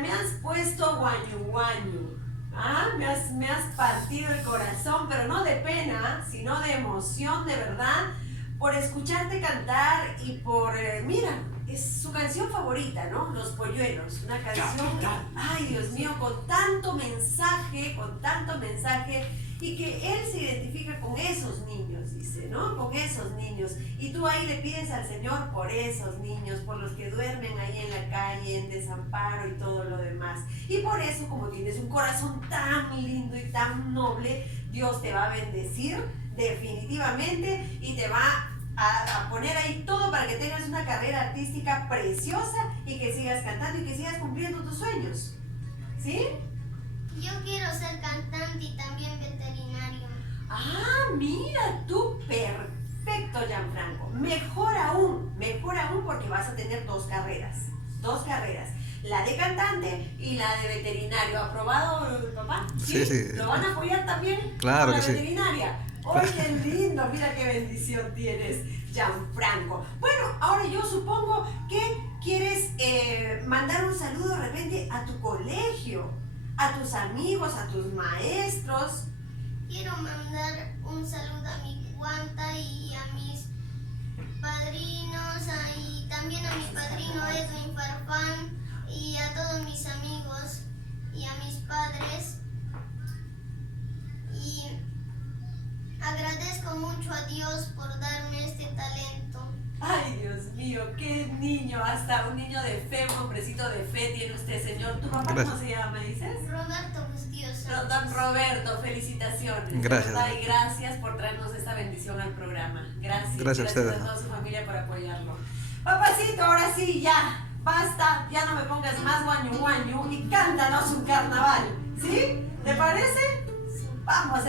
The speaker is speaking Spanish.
Mira, me has puesto guañu guañu. Ah, me has partido el corazón, pero no de pena, sino de emoción, de verdad, por escucharte cantar y por, mira, es su canción favorita, ¿no? Los Polluelos, una canción, ay Dios mío, con tanto mensaje, y que él se identifica con esos niños, dice, ¿no? Con esos niños. Y tú ahí le pides al Señor por esos niños, por los que duermen ahí en la calle, en desamparo y todo lo demás. Y por eso, como tienes un corazón tan lindo y tan noble, Dios te va a bendecir definitivamente y te va a poner ahí todo para que tengas una carrera artística preciosa y que sigas cantando y que sigas cumpliendo tus sueños. ¿Sí? Yo quiero ser cantante y también veterinario. Ah, mira tú, perfecto, Gianfranco. Mejor aún porque vas a tener dos carreras, la de cantante y la de veterinario. ¿Aprobado, papá? Sí, sí. ¿Lo van a apoyar también? Claro con que la sí. veterinaria. ¡Ay, qué lindo! Mira qué bendición tienes, Gianfranco. Bueno, ahora yo supongo que quieres mandar un saludo de repente a tu colegio, a tus amigos, a tus maestros. Quiero mandar un saludo a mi guanta y a mis padrinos, y también a mi padrino Edwin Farfán y a todos mis amigos y a mis padres. Y agradezco mucho a Dios por darme este talento. Ay, Dios mío, qué niño, hasta un niño de fe, un hombrecito de fe tiene usted, señor. ¿Tu papá Gracias. cómo se llama, dices? Roberto Bustillos Don Sánchez. Roberto, felicitaciones. Gracias. ¿Verdad? Y gracias por traernos esta bendición al programa. Gracias a ustedes. a toda su familia por apoyarlo. Papacito, ahora sí, ya, basta, ya no me pongas más guañu guañu y cántanos un carnaval, ¿sí? ¿Te parece? Vamos a